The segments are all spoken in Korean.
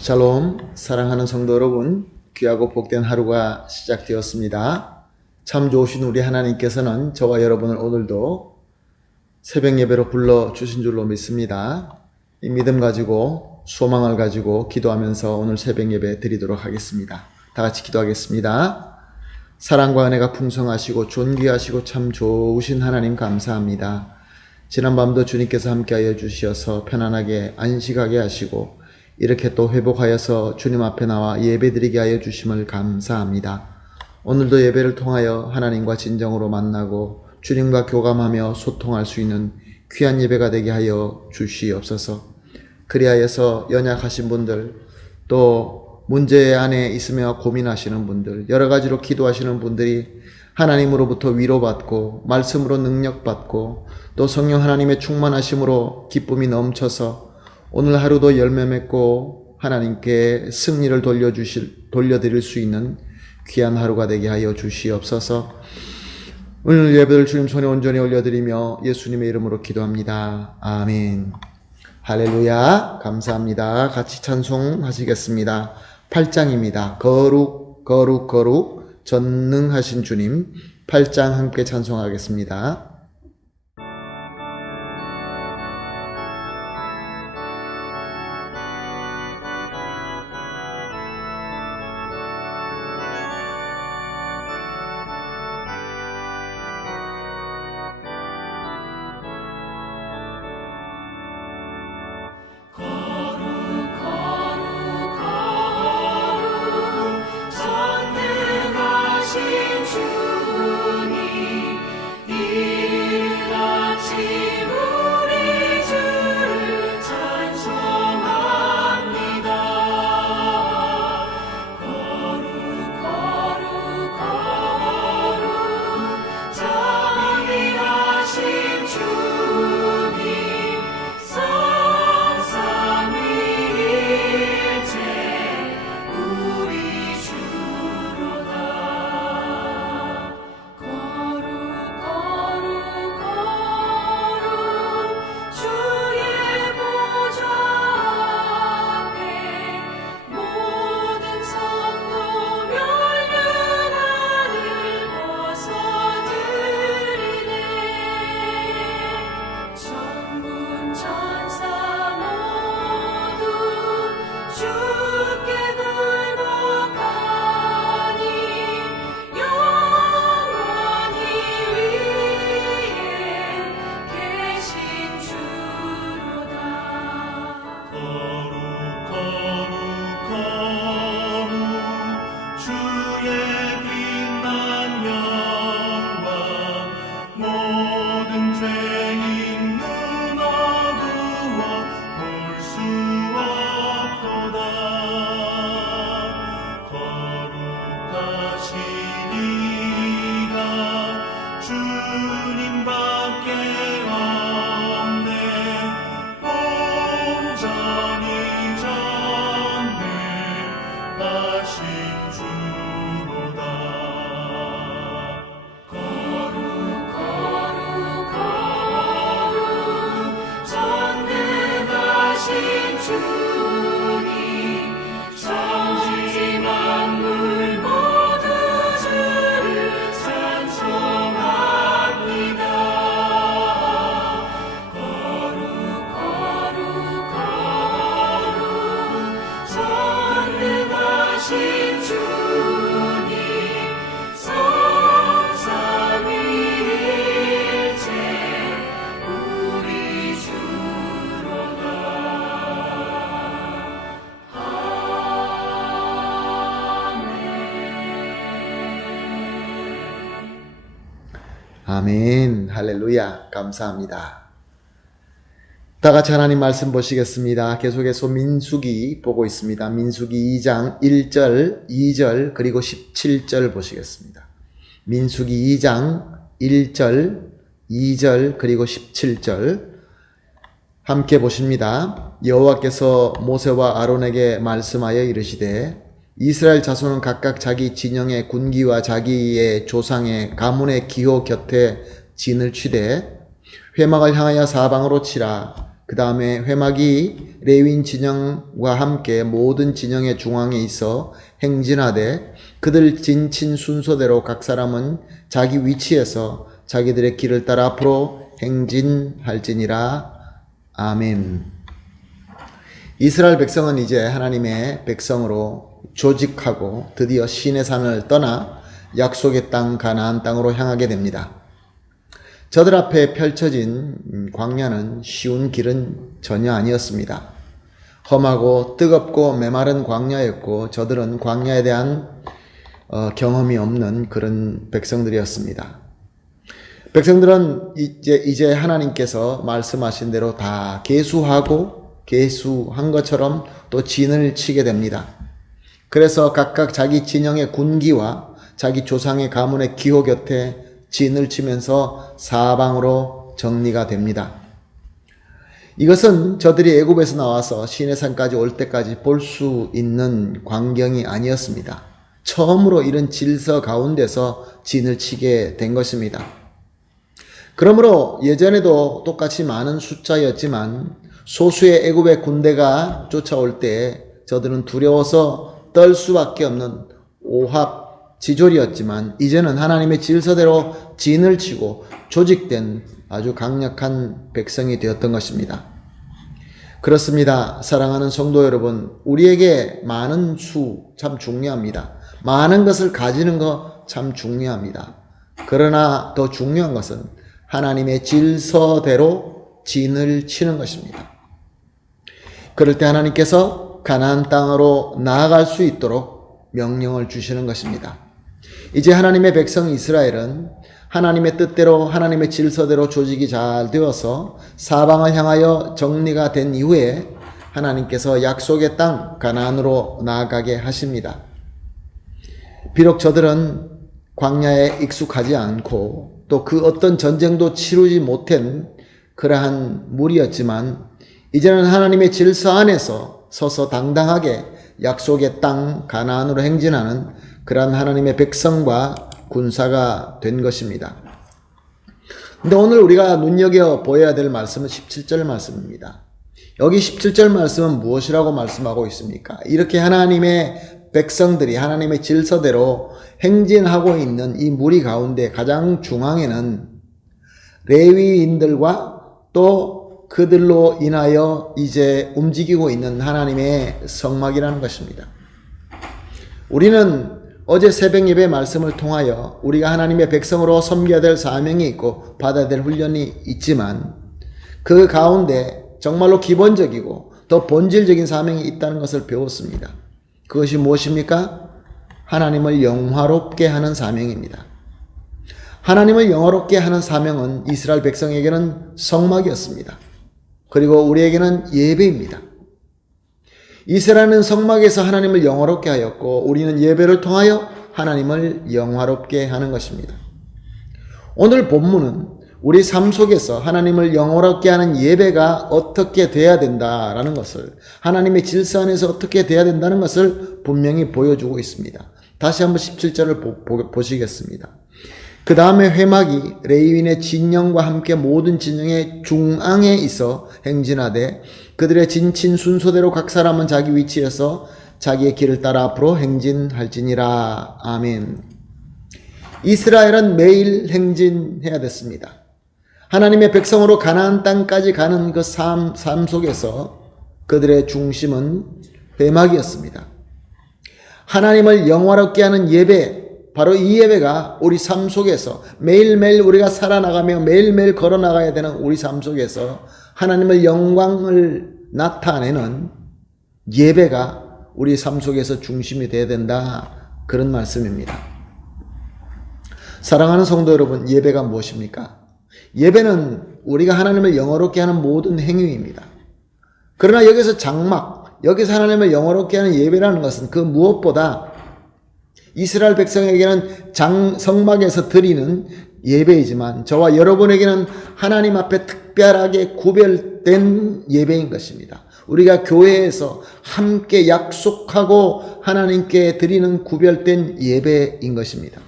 샬롬, 사랑하는 성도 여러분, 귀하고 복된 하루가 시작되었습니다. 참 좋으신 우리 하나님께서는 저와 여러분을 오늘도 새벽 예배로 불러주신 줄로 믿습니다. 이 믿음 가지고 소망을 가지고 기도하면서 오늘 새벽 예배 드리도록 하겠습니다. 다 같이 기도하겠습니다. 사랑과 은혜가 풍성하시고 존귀하시고 참 좋으신 하나님 감사합니다. 지난밤도 주님께서 함께하여 주시어서 편안하게 안식하게 하시고 이렇게 또 회복하여서 주님 앞에 나와 예배드리게 하여 주심을 감사합니다. 오늘도 예배를 통하여 하나님과 진정으로 만나고 주님과 교감하며 소통할 수 있는 귀한 예배가 되게 하여 주시옵소서. 그리하여서 연약하신 분들, 또 문제 안에 있으며 고민하시는 분들, 여러 가지로 기도하시는 분들이 하나님으로부터 위로받고 말씀으로 능력받고 또 성령 하나님의 충만하심으로 기쁨이 넘쳐서 오늘 하루도 열매 맺고 하나님께 승리를 돌려드릴 수 있는 귀한 하루가 되게 하여 주시옵소서. 오늘 예배를 주님 손에 온전히 올려드리며 예수님의 이름으로 기도합니다. 아멘. 할렐루야. 감사합니다. 같이 찬송하시겠습니다. 8장입니다. 거룩 거룩 거룩 전능하신 주님. 8장 함께 찬송하겠습니다. 아멘. 할렐루야. 감사합니다. 다 같이 하나님 말씀 보시겠습니다. 계속해서 민수기 보고 있습니다. 민수기 2장 1절, 2절, 그리고 17절 보시겠습니다. 민수기 2장 1절, 2절, 그리고 17절 함께 보십니다. 여호와께서 모세와 아론에게 말씀하여 이르시되 이스라엘 자손은 각각 자기 진영의 군기와 자기의 조상의 가문의 기호 곁에 진을 치되 회막을 향하여 사방으로 치라. 그 다음에 회막이 레위인 진영과 함께 모든 진영의 중앙에 있어 행진하되 그들 진친 순서대로 각 사람은 자기 위치에서 자기들의 길을 따라 앞으로 행진할지니라. 아멘. 이스라엘 백성은 이제 하나님의 백성으로 조직하고 드디어 시내 산을 떠나 약속의 땅 가나안 땅으로 향하게 됩니다. 저들 앞에 펼쳐진 광야는 쉬운 길은 전혀 아니었습니다. 험하고 뜨겁고 메마른 광야였고 저들은 광야에 대한 경험이 없는 그런 백성들이었습니다. 백성들은 이제 하나님께서 말씀하신 대로 다 계수한 것처럼 또 진을 치게 됩니다. 그래서 각각 자기 진영의 군기와 자기 조상의 가문의 기호 곁에 진을 치면서 사방으로 정리가 됩니다. 이것은 저들이 애굽에서 나와서 시내산까지 올 때까지 볼 수 있는 광경이 아니었습니다. 처음으로 이런 질서 가운데서 진을 치게 된 것입니다. 그러므로 예전에도 똑같이 많은 숫자였지만 소수의 애굽의 군대가 쫓아올 때 저들은 두려워서 떨 수밖에 없는 오합지졸이었지만 이제는 하나님의 질서대로 진을 치고 조직된 아주 강력한 백성이 되었던 것입니다. 그렇습니다. 사랑하는 성도 여러분, 우리에게 많은 수 참 중요합니다. 많은 것을 가지는 거 참 중요합니다. 그러나 더 중요한 것은 하나님의 질서대로 진을 치는 것입니다. 그럴 때 하나님께서 가나안 땅으로 나아갈 수 있도록 명령을 주시는 것입니다. 이제 하나님의 백성 이스라엘은 하나님의 뜻대로 하나님의 질서대로 조직이 잘 되어서 사방을 향하여 정리가 된 이후에 하나님께서 약속의 땅 가나안으로 나아가게 하십니다. 비록 저들은 광야에 익숙하지 않고 또 그 어떤 전쟁도 치르지 못한 그러한 무리였지만 이제는 하나님의 질서 안에서 서서 당당하게 약속의 땅 가나안으로 행진하는 그러한 하나님의 백성과 군사가 된 것입니다. 근데 오늘 우리가 눈여겨 보여야 될 말씀은 17절 말씀입니다. 여기 17절 말씀은 무엇이라고 말씀하고 있습니까? 이렇게 하나님의 백성들이 하나님의 질서대로 행진하고 있는 이 무리 가운데 가장 중앙에는 레위인들과 또 그들로 인하여 이제 움직이고 있는 하나님의 성막이라는 것입니다. 우리는 어제 새벽 예배 말씀을 통하여 우리가 하나님의 백성으로 섬겨야 될 사명이 있고 받아야 될 훈련이 있지만 그 가운데 정말로 기본적이고 더 본질적인 사명이 있다는 것을 배웠습니다. 그것이 무엇입니까? 하나님을 영화롭게 하는 사명입니다. 하나님을 영화롭게 하는 사명은 이스라엘 백성에게는 성막이었습니다. 그리고 우리에게는 예배입니다. 이스라엘은 성막에서 하나님을 영화롭게 하였고 우리는 예배를 통하여 하나님을 영화롭게 하는 것입니다. 오늘 본문은 우리 삶 속에서 하나님을 영화롭게 하는 예배가 어떻게 돼야 된다라는 것을, 하나님의 질서 안에서 어떻게 돼야 된다는 것을 분명히 보여주고 있습니다. 다시 한번 17절을 보시겠습니다. 그 다음에 회막이 레위인의 진영과 함께 모든 진영의 중앙에 있어 행진하되 그들의 진친 순서대로 각 사람은 자기 위치에서 자기의 길을 따라 앞으로 행진할지니라. 아멘. 이스라엘은 매일 행진해야 됐습니다. 하나님의 백성으로 가나안 땅까지 가는 그 삶 속에서 그들의 중심은 회막이었습니다. 하나님을 영화롭게 하는 예배, 바로 이 예배가 우리 삶 속에서 매일매일 우리가 살아나가며 매일매일 걸어나가야 되는 우리 삶 속에서 하나님의 영광을 나타내는 예배가 우리 삶 속에서 중심이 되어야 된다, 그런 말씀입니다. 사랑하는 성도 여러분, 예배가 무엇입니까? 예배는 우리가 하나님을 영화롭게 하는 모든 행위입니다. 그러나 여기서 장막, 여기서 하나님을 영화롭게 하는 예배라는 것은 그 무엇보다 이스라엘 백성에게는 성막에서 드리는 예배이지만 저와 여러분에게는 하나님 앞에 특별하게 구별된 예배인 것입니다. 우리가 교회에서 함께 약속하고 하나님께 드리는 구별된 예배인 것입니다.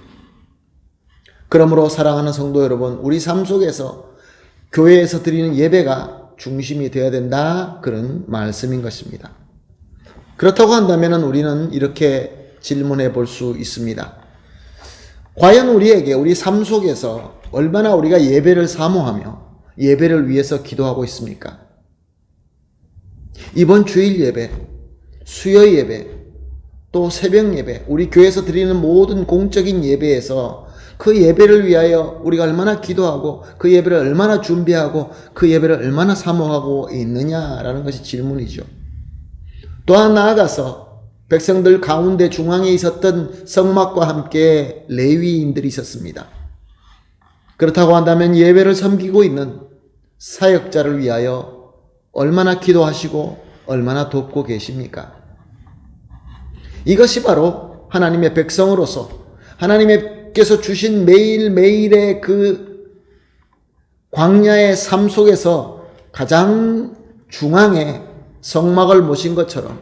그러므로 사랑하는 성도 여러분, 우리 삶 속에서 교회에서 드리는 예배가 중심이 되어야 된다. 그런 말씀인 것입니다. 그렇다고 한다면 우리는 이렇게 질문해 볼 수 있습니다. 과연 우리에게 우리 삶 속에서 얼마나 우리가 예배를 사모하며 예배를 위해서 기도하고 있습니까? 이번 주일 예배, 수요 예배, 또 새벽 예배, 우리 교회에서 드리는 모든 공적인 예배에서 그 예배를 위하여 우리가 얼마나 기도하고 그 예배를 얼마나 준비하고 그 예배를 얼마나 사모하고 있느냐라는 것이 질문이죠. 또한 나아가서 백성들 가운데 중앙에 있었던 성막과 함께 레위인들이 있었습니다. 그렇다고 한다면 예배를 섬기고 있는 사역자를 위하여 얼마나 기도하시고 얼마나 돕고 계십니까? 이것이 바로 하나님의 백성으로서 하나님께서 주신 매일매일의 그 광야의 삶 속에서 가장 중앙에 성막을 모신 것처럼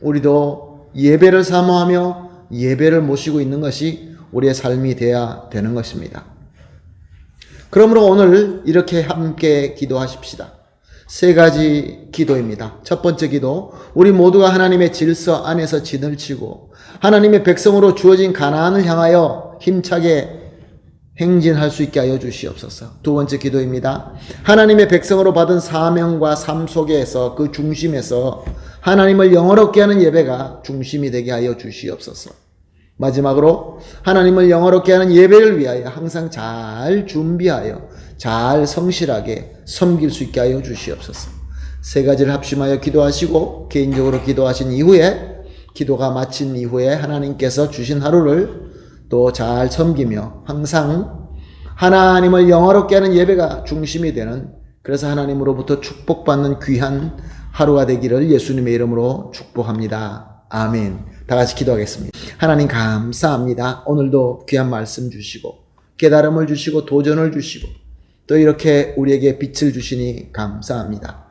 우리도 예배를 사모하며 예배를 모시고 있는 것이 우리의 삶이 되어야 되는 것입니다. 그러므로 오늘 이렇게 함께 기도하십시다. 세 가지 기도입니다. 첫 번째 기도, 우리 모두가 하나님의 질서 안에서 진을 치고 하나님의 백성으로 주어진 가나안을 향하여 힘차게 행진할 수 있게 하여 주시옵소서. 두 번째 기도입니다. 하나님의 백성으로 받은 사명과 삶 속에서 그 중심에서 하나님을 영화롭게 하는 예배가 중심이 되게 하여 주시옵소서. 마지막으로 하나님을 영화롭게 하는 예배를 위하여 항상 잘 준비하여 잘 성실하게 섬길 수 있게 하여 주시옵소서. 세 가지를 합심하여 기도하시고 개인적으로 기도하신 이후에 기도가 마친 이후에 하나님께서 주신 하루를 또 잘 섬기며 항상 하나님을 영화롭게 하는 예배가 중심이 되는, 그래서 하나님으로부터 축복받는 귀한 하루가 되기를 예수님의 이름으로 축복합니다. 아멘. 다 같이 기도하겠습니다. 하나님 감사합니다. 오늘도 귀한 말씀 주시고 깨달음을 주시고 도전을 주시고 또 이렇게 우리에게 빛을 주시니 감사합니다.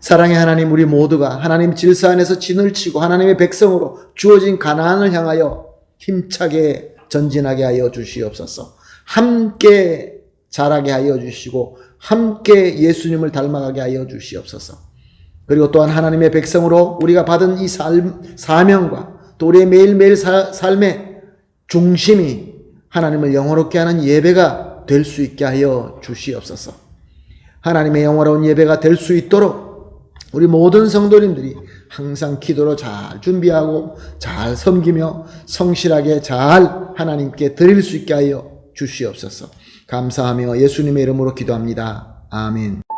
사랑의 하나님, 우리 모두가 하나님 질서 안에서 진을 치고 하나님의 백성으로 주어진 가나안을 향하여 힘차게 전진하게 하여 주시옵소서. 함께 자라게 하여 주시고 함께 예수님을 닮아가게 하여 주시옵소서. 그리고 또한 하나님의 백성으로 우리가 받은 이 사명과 또 우리의 매일매일 삶의 중심이 하나님을 영화롭게 하는 예배가 될 수 있게 하여 주시옵소서. 하나님의 영화로운 예배가 될 수 있도록 우리 모든 성도님들이 항상 기도로 잘 준비하고 잘 섬기며 성실하게 잘 하나님께 드릴 수 있게 하여 주시옵소서. 감사하며 예수님의 이름으로 기도합니다. 아멘.